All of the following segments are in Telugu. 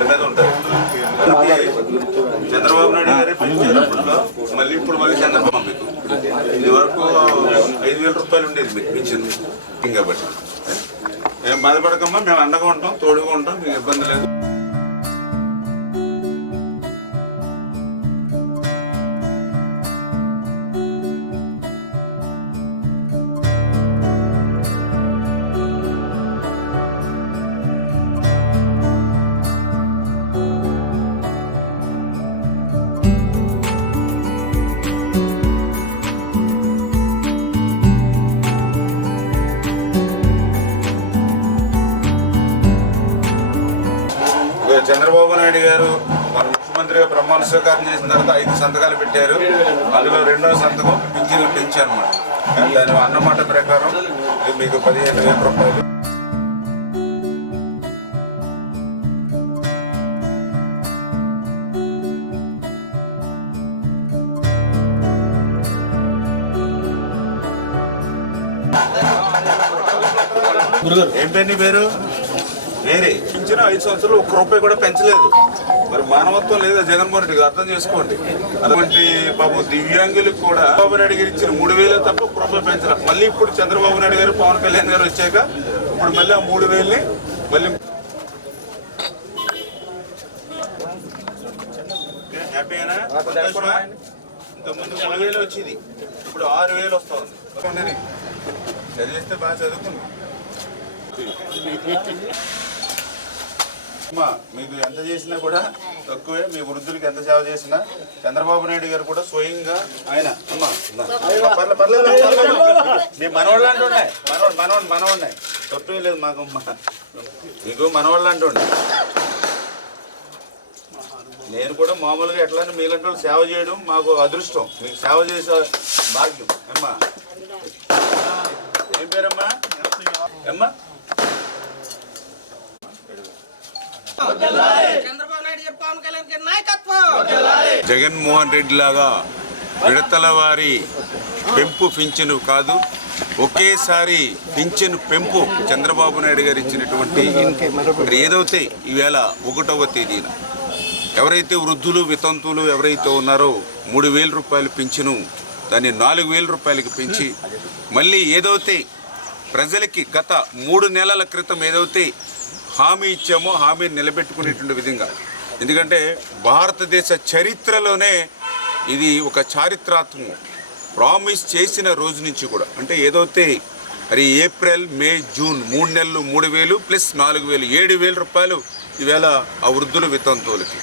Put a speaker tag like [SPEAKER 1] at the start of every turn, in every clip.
[SPEAKER 1] సంవత్సరాలు గడ్డ మీద ఉంటారు అది చంద్రబాబు నాయుడు గారే పెంచేటప్పుడు మళ్ళీ ఇప్పుడు మళ్ళీ చంద్రబాబు మీకు ఇది వరకు ఐదు వేల రూపాయలు ఉండేది మీకు ఇచ్చింది కాబట్టి ఏం బాధపడకమ్మా మేము అండగా ఉంటాం తోడుగా ఉంటాం మీకు ఇబ్బంది లేదు. చంద్రబాబు నాయుడు గారు మన ముఖ్యమంత్రిగా ప్రమాణ స్వీకారం చేసిన తర్వాత ఐదు సంతకాలు పెట్టారు. అందులో రెండవ సంతకం పింఛన్లు పెంచారు అనమాట దాని అన్నమాట ప్రకారం మీకు పదిహేను వేల రూపాయలు. ఏం పేరు నీ పేరు? వేరే ఇచ్చిన ఐదు సంవత్సరాలు ఒక్క రూపాయి కూడా పెంచలేదు. మరి మానవత్వం లేదా జగన్మోహన్ రెడ్డి అర్థం చేసుకోండి. అటువంటి బాబు దివ్యాంగులకు కూడా బాబు నాయుడు గారు ఇచ్చిన మూడు వేలు తప్ప ఒక్క రూపాయి పెంచరా మళ్ళీ ఇప్పుడు చంద్రబాబు నాయుడు గారు పవన్ కళ్యాణ్ గారు వచ్చాక ఇప్పుడు మళ్ళీ ఆ మూడు వేలని మళ్ళీ ఓకే, ఇంతకుముందు మూడు వేలు వచ్చేది. ఇప్పుడు ఆరు వేలు వస్తుంది. చదివిస్తే బాగా చదువుకున్నాం మీకు ఎంత చేసినా కూడా తక్కువే మీ వృద్ధులకి ఎంత సేవ చేసినా చంద్రబాబు నాయుడు గారు కూడా స్వయంగా ఆయన. అమ్మా. నీ మనవాళ్ళు అంటుండే మనవాడు మనవాడు మనవాడినాయి తప్పేం లేదు మాకు అమ్మ. మీకు మనవాళ్ళు అంటుండే నేను కూడా మామూలుగా ఎట్లా అంటే మీలాంటి సేవ చేయడం మాకు అదృష్టం. మీకు సేవ చేసే భాగ్యం. అమ్మా. ఏం పేరమ్మా? అమ్మా.
[SPEAKER 2] చంద్రబాబు నాయుడు పవన్ కళ్యాణ్ గారి నాయకత్వం.
[SPEAKER 1] జగన్మోహన్ రెడ్డి లాగా విడతల వారి పెంపు పింఛను కాదు ఒకేసారి పింఛను పెంపు చంద్రబాబు నాయుడు గారు ఇచ్చినటువంటి ఏదైతే ఈవేళ ఒకటవ తేదీన ఎవరైతే వృద్ధులు వితంతువులు ఎవరైతే ఉన్నారో మూడు వేల రూపాయలు పింఛను దాన్ని నాలుగు వేల రూపాయలకి పెంచి మళ్ళీ ఏదైతే ప్రజలకి గత మూడు నెలల క్రితం ఏదైతే హామీ ఇచ్చామో హామీని నిలబెట్టుకునేటువంటి విధంగా. ఎందుకంటే భారతదేశ చరిత్రలోనే ఇది ఒక చారిత్రాత్మకం. ప్రామిస్ చేసిన రోజు నుంచి కూడా. అంటే ఏదైతే మరి ఏప్రిల్ మే జూన్ మూడు నెలలు మూడు వేలు ప్లస్ నాలుగు వేలు ఏడు వేల రూపాయలు ఈవేళ ఆ వృద్ధుల వితంతువులకి.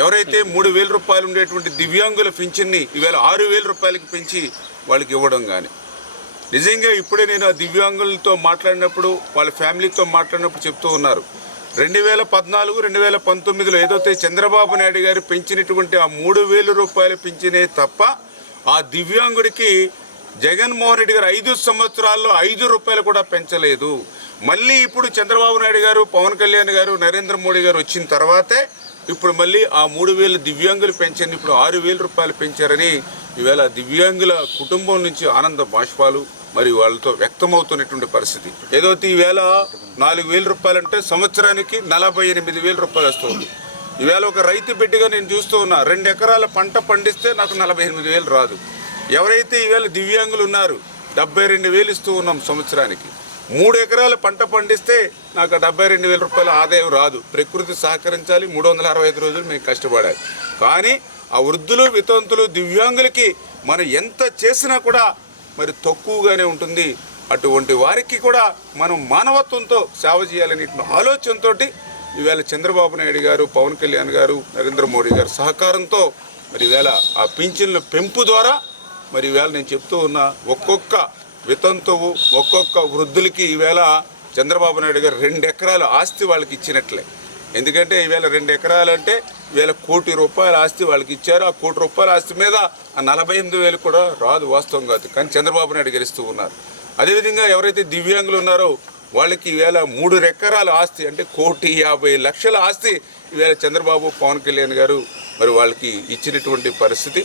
[SPEAKER 1] ఎవరైతే మూడు వేల రూపాయలు ఉండేటువంటి దివ్యాంగుల పింఛన్ని ఈవేళ ఆరు వేల రూపాయలకి పెంచి వాళ్ళకి ఇవ్వడం కానీ నిజంగా ఇప్పుడే నేను ఆ దివ్యాంగులతో మాట్లాడినప్పుడు వాళ్ళ ఫ్యామిలీతో మాట్లాడినప్పుడు చెప్తూ ఉన్నారు. రెండు వేల పద్నాలుగు రెండు వేల పంతొమ్మిదిలో ఏదైతే చంద్రబాబు నాయుడు గారు పెంచినటువంటి ఆ మూడు వేల రూపాయలు పెంచినే తప్ప ఆ దివ్యాంగుడికి జగన్మోహన్ రెడ్డి గారు ఐదు సంవత్సరాల్లో ఐదు రూపాయలు కూడా పెంచలేదు. మళ్ళీ ఇప్పుడు చంద్రబాబు నాయుడు గారు పవన్ కళ్యాణ్ గారు నరేంద్ర మోడీ గారు వచ్చిన తర్వాతే ఇప్పుడు మళ్ళీ ఆ మూడు వేలు దివ్యాంగులు పెంచండి ఇప్పుడు ఆరు వేల రూపాయలు పెంచారని ఈవేళ దివ్యాంగుల కుటుంబం నుంచి ఆనంద బాష్పాలు మరి వాళ్ళతో వ్యక్తమవుతున్నటువంటి పరిస్థితి. ఏదో ఈవేళ నాలుగు వేల రూపాయలంటే సంవత్సరానికి నలభై ఎనిమిది వేల రూపాయలు వస్తుంది. ఈవేళ ఒక రైతు బిడ్డగా నేను చూస్తూ ఉన్నా రెండు ఎకరాల పంట పండిస్తే నాకు నలభై ఎనిమిది వేలు రాదు. ఎవరైతే ఈవేళ దివ్యాంగులు ఉన్నారు డెబ్బై రెండు వేలు ఇస్తూ ఉన్నాం సంవత్సరానికి. మూడు ఎకరాల పంట పండిస్తే నాకు డెబ్బై రెండు వేల రూపాయల ఆదాయం రాదు. ప్రకృతి సహకరించాలి మూడు వందల అరవై ఐదు రోజులు మేము కష్టపడాలి. కానీ ఆ వృద్ధులు వితంతులు దివ్యాంగులకి మనం ఎంత చేసినా కూడా మరి తక్కువగానే ఉంటుంది. అటువంటి వారికి కూడా మనం మానవత్వంతో సేవ చేయాలనే ఆలోచనతో ఈవేళ చంద్రబాబు నాయుడు గారు పవన్ కళ్యాణ్ గారు నరేంద్ర మోడీ గారు సహకారంతో మరి ఈవేళ ఆ పింఛన్ల పెంపు ద్వారా మరి ఈవేళ నేను చెప్తూ ఉన్నా ఒక్కొక్క వితంతువు ఒక్కొక్క వృద్ధులకి ఈవేళ చంద్రబాబు నాయుడు గారు రెండు ఎకరాల ఆస్తి వాళ్ళకి ఇచ్చినట్లే. ఎందుకంటే ఈవేళ రెండు ఎకరాలు అంటే కోటి రూపాయల ఆస్తి వాళ్ళకి ఇచ్చారు. ఆ కోటి రూపాయల ఆస్తి మీద ఆ నలభై ఎనిమిది వేలు కూడా రాదు వాస్తవం కాదు. కానీ చంద్రబాబు నాయుడు గెలుస్తూ ఉన్నారు. అదేవిధంగా ఎవరైతే దివ్యాంగులు ఉన్నారో వాళ్ళకి ఈవేళ మూడు ఎకరాల ఆస్తి అంటే కోటి యాభై లక్షల ఆస్తి ఈవేళ చంద్రబాబు పవన్ కళ్యాణ్ గారు మరి వాళ్ళకి ఇచ్చినటువంటి పరిస్థితి.